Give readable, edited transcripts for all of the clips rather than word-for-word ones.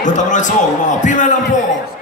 Võtame nüüd soovi maha. Pimedam pool.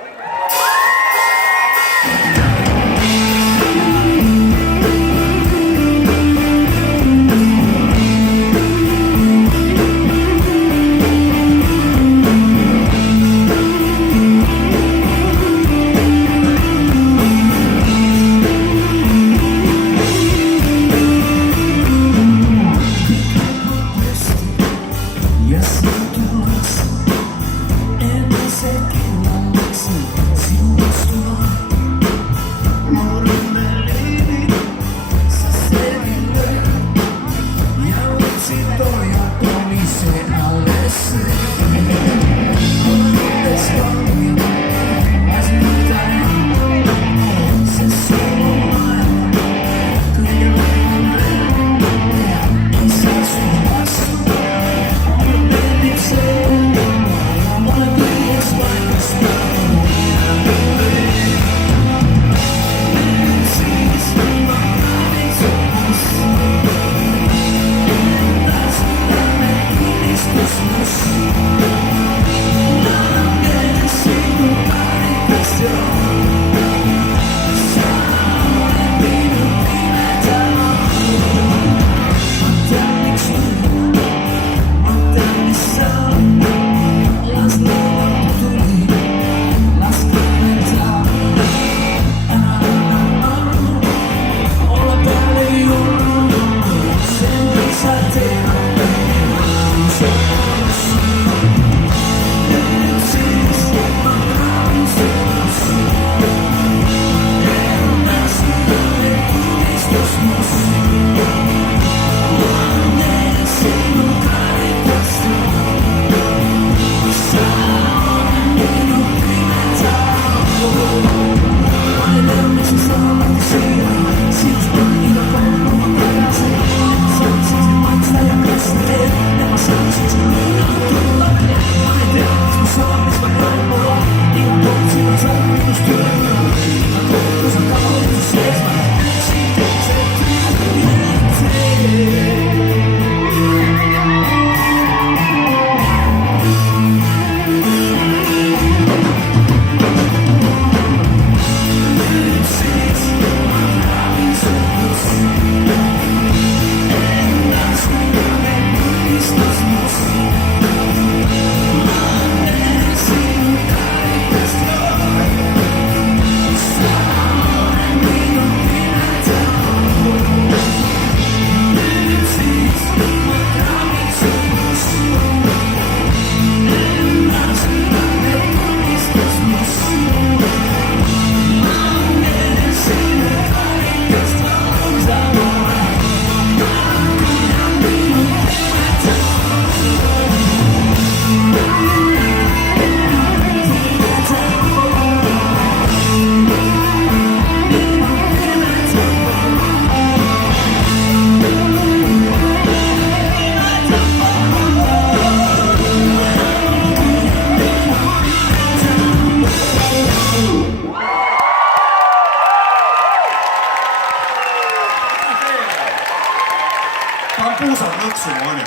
puusad lõksuma, on ju?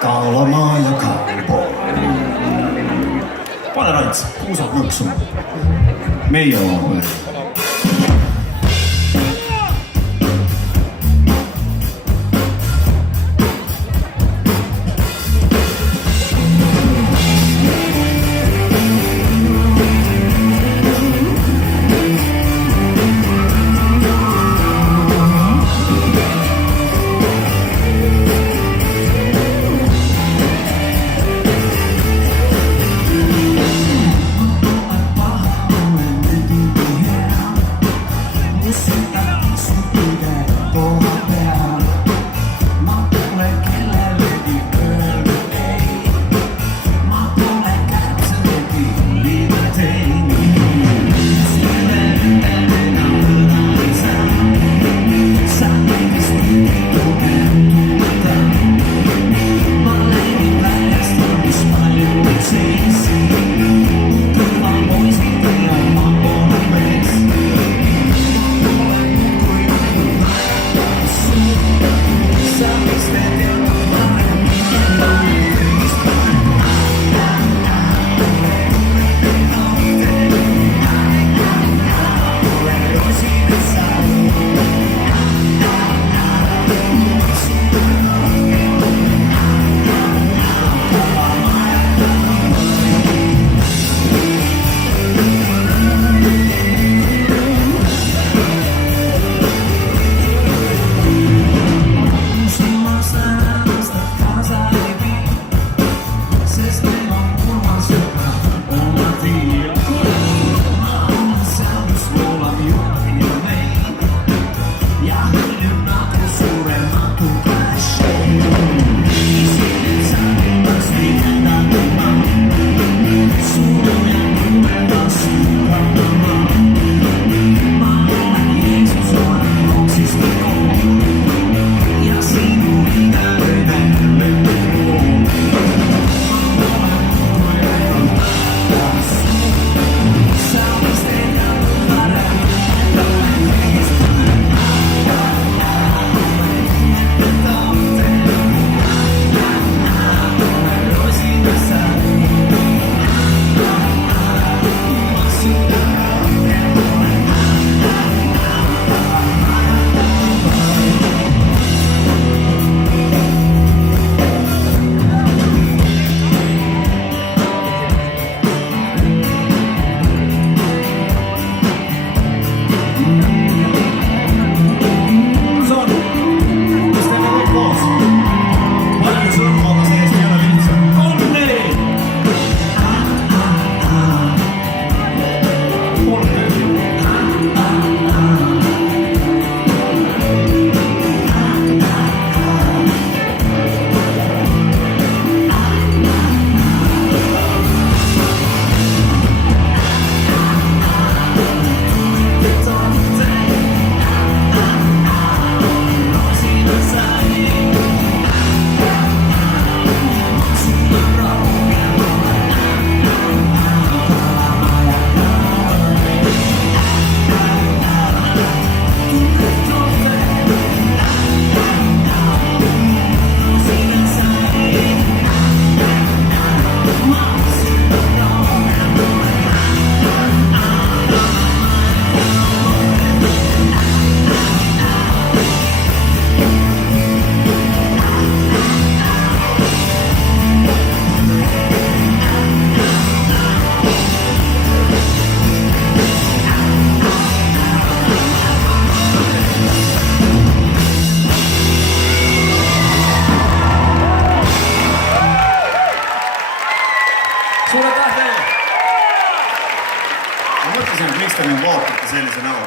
Kaalamaa ja Kaalboy. Pane Rats, puusad lõksuma. Meie oma või. mõtlesin, et miks te mind vaatate sellise näoga,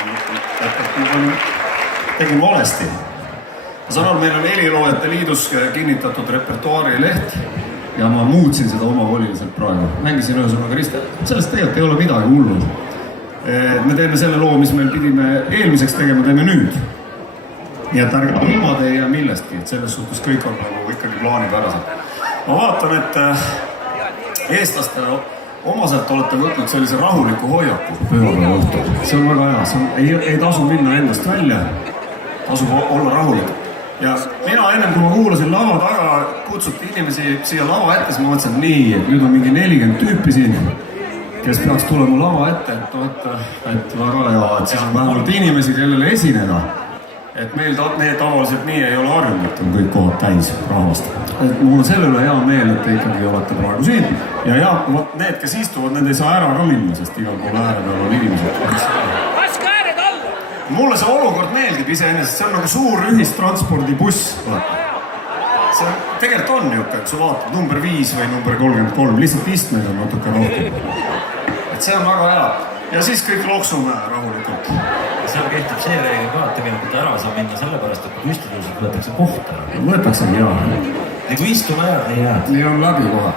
tegin valesti. Ma saan aru, meil on Heliloojate Liidus kinnitatud repertuaarileht ja ma muutsin seda omavoliliselt praegu. Mängisin ühesõnaga Riste, sellest tegelikult ei ole midagi hullu. Me teeme selle loo, mis meil pidime eelmiseks tegema, teeme nüüd. Nii et ärge ilmad ei jää millestki, et selles suhtes kõik on nagu ikkagi plaanipäraselt. Ma vaatan, et eestlastel omaselt olete võtnud sellise rahuliku hoiaku pühapäeva õhtul. See on väga hea, ei tasu minna endast välja, tasub olla rahulik. Ja mina ennem, kui ma kuulasin lava taga, kutsuti inimesi siia lava ette, siis ma mõtlesin, et nii, et nüüd on mingi 40 tüüpi siin, kes peaks tulema lava ette, et väga hea, et siis on vähemalt inimesi, kellele esineda. Et meil tavaliselt nii ei ole harjunud, et on kõik kohad täis rahvast. Et mul on selle üle hea meel, et te ikkagi olete praegu siin. Ja need, kes istuvad, need ei saa ära ka minna, sest igal pool ääre peal on inimesed. Laske ääred alla! Mulle see olukord meeldib iseenesest, see on nagu suur ühistranspordibuss. See tegelikult on niuke, et sa vaatad number 5 või number 33, lihtsalt istmeid on natuke rohkem. Et see on väga hea. Ja siis kõik loksume rahulikult. Seal kehtib see reegel ka, et tegelikult ära saab minna sellepärast, et püstitulused võetakse kohta. Võetaksegi hea. Ja kui istuma jääd, ei jääd. Nii on läbi kohe.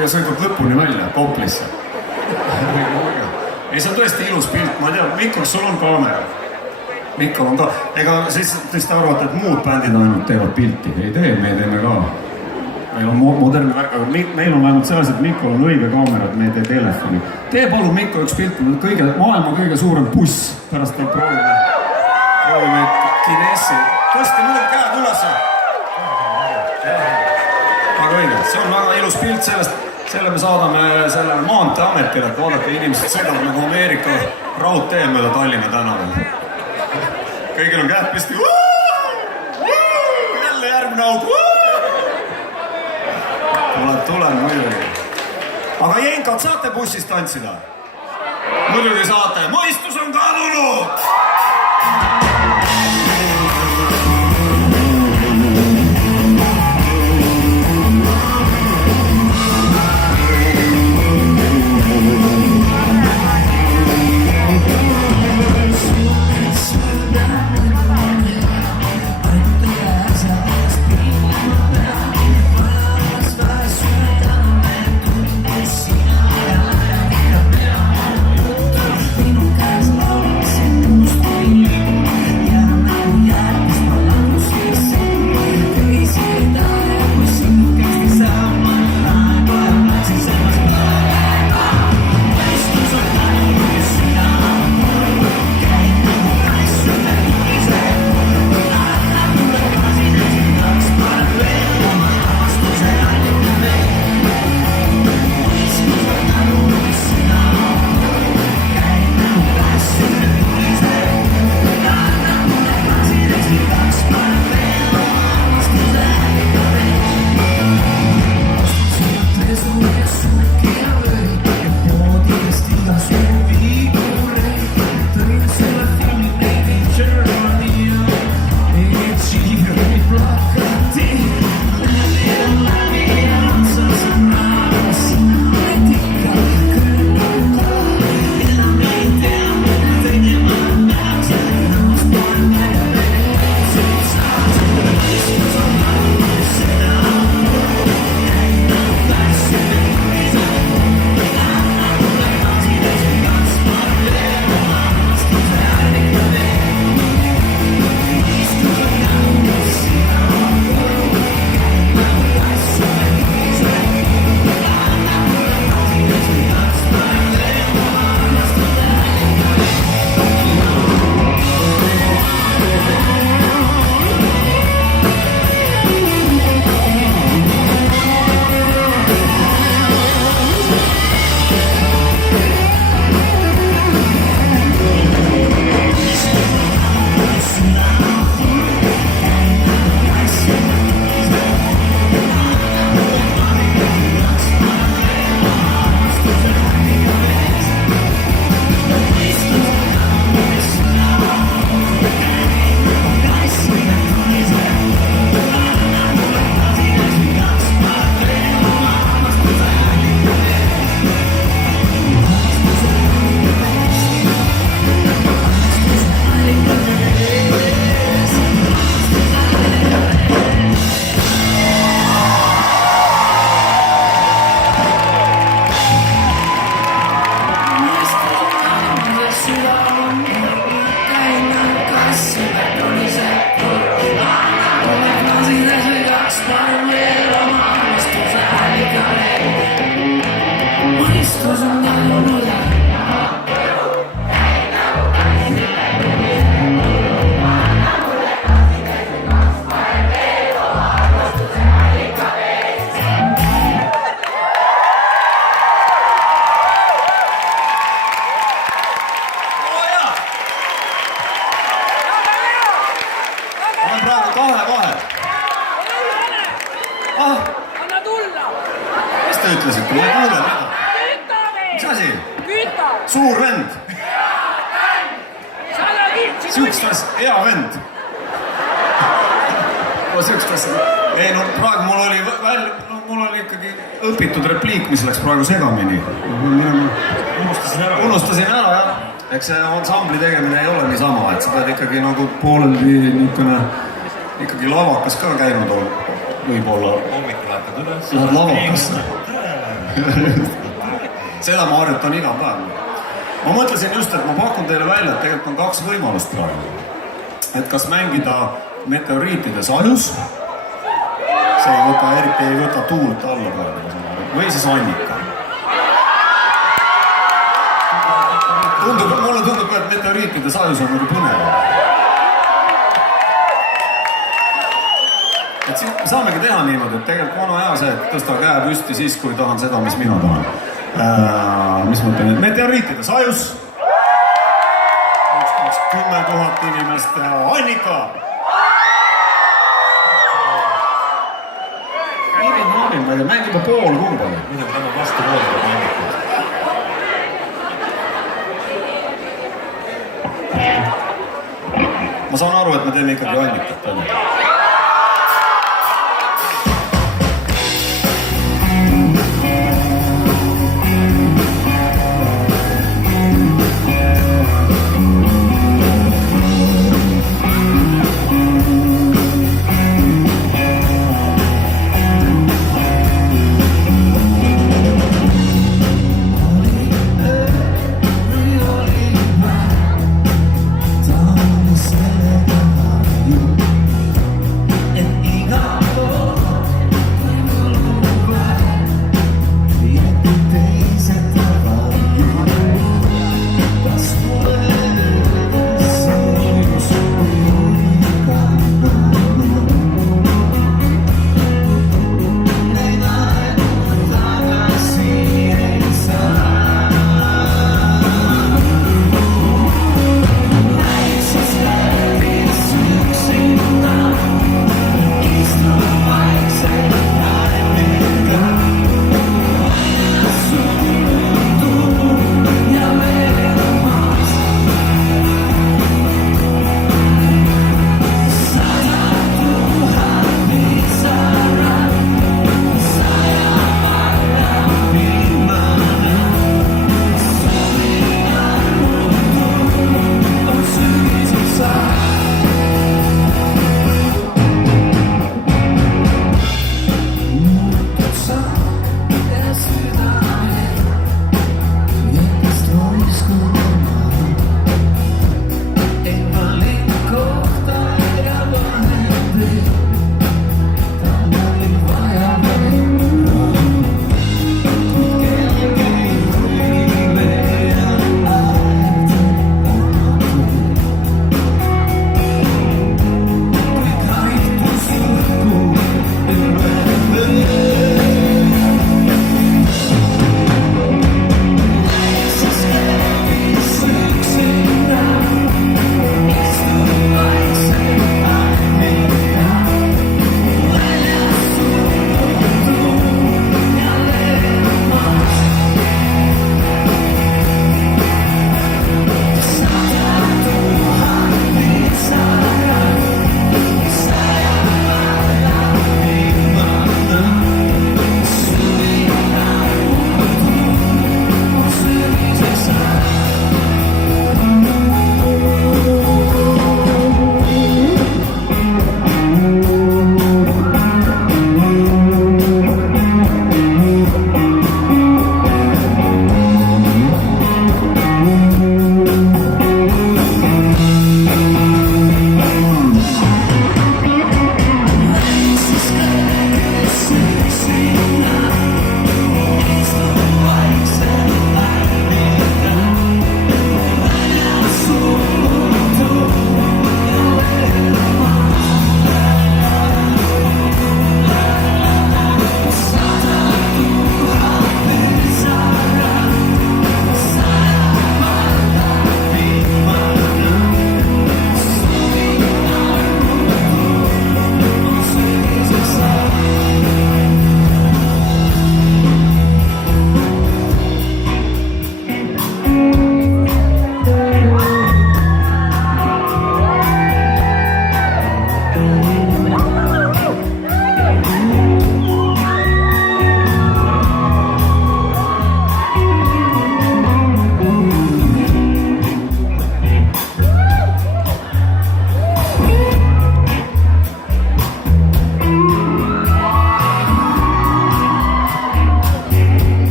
Ja sõidad lõpuni välja, Koplisse. Ei, see on tõesti ilus pilt. Ma tean, Mikol, sul on kaamera. Mikol on ka. Ega siis te arvate, et muud bändid ainult teevad pilti. Ei tee, me teeme ka. Meil on modernne värk, aga meil on vähemalt selles, et Mikol on õige kaamera, et me ei tee telefoni. Tee palun Mikol üks pilt, maailma kõige suurem buss. Pärast me proovime Guinessi. Tõesti mulle käed üles. Väga õige, see on väga ilus pilt sellest. Selle me saadame sellele maanteeametile, et vaadake, inimesed sõidavad nagu Ameerika raudtee mööda Tallinna tänaval. Kõigil on käed pisti. Jälle järgmine auk. Tulen muidugi. Aga jenkad saate bussis tantsida? Muidugi saate. Mõistus on kadunud! Siukest asja, hea vend. Siukest asja. Ei no praegu mul oli ikkagi õpitud repliik, mis läks praegu segamini. Unustasin ära, jah. Eks see ansambli tegemine ei ole niisama, et sa pead ikkagi nagu pooleldi niisugune ikkagi lavakas ka käinud võib-olla. Hommikul hakkad üles. Lähed lavakasse. Seda ma harjutan iga päev. Ma mõtlesin just, et ma pakun teile välja, et tegelikult on 2 võimalust praegu. Et kas mängida meteoriitide sajus, see eriti ei võta tuult alla praegu, või siis Annika. Mulle tundub, et meteoriitide sajus on nagu põnev. Et siin saamegi teha niimoodi, et tegelikult vana hea see, et tõsta käe püsti siis, kui tahan seda, mis mina tahan. Mis ma ütlen, et meteoriitide sajus. 10 000 inimest. Annika! Mängime pool kumbali. Muidugi täna vastu poolda Annikut. Ma saan aru, et me teeme ikkagi Annikat.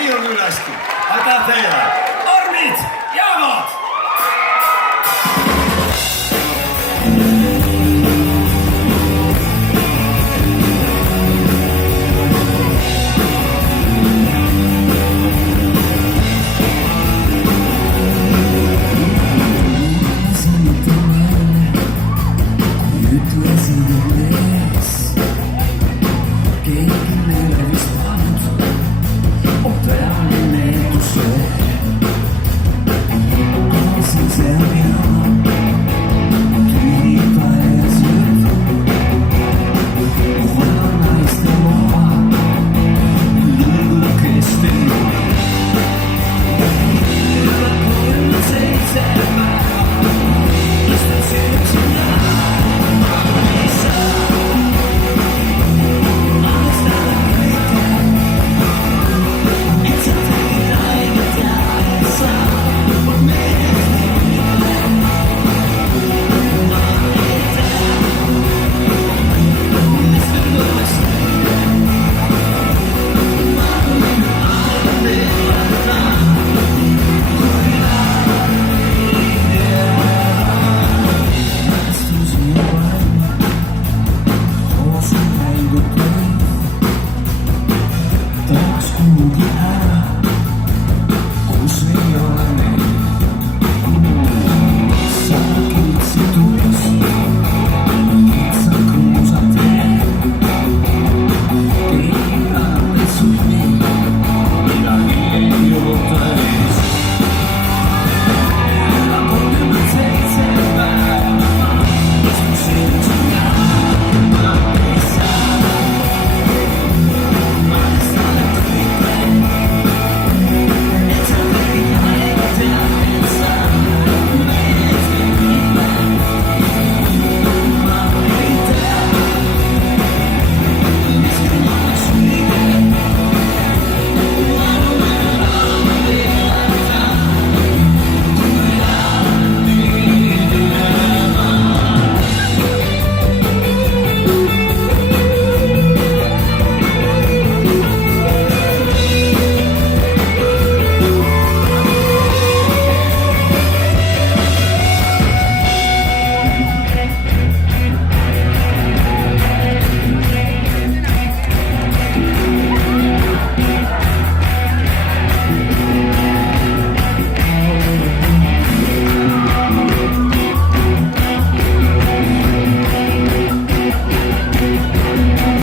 nii on küll hästi. aitäh teile. armid jäävad.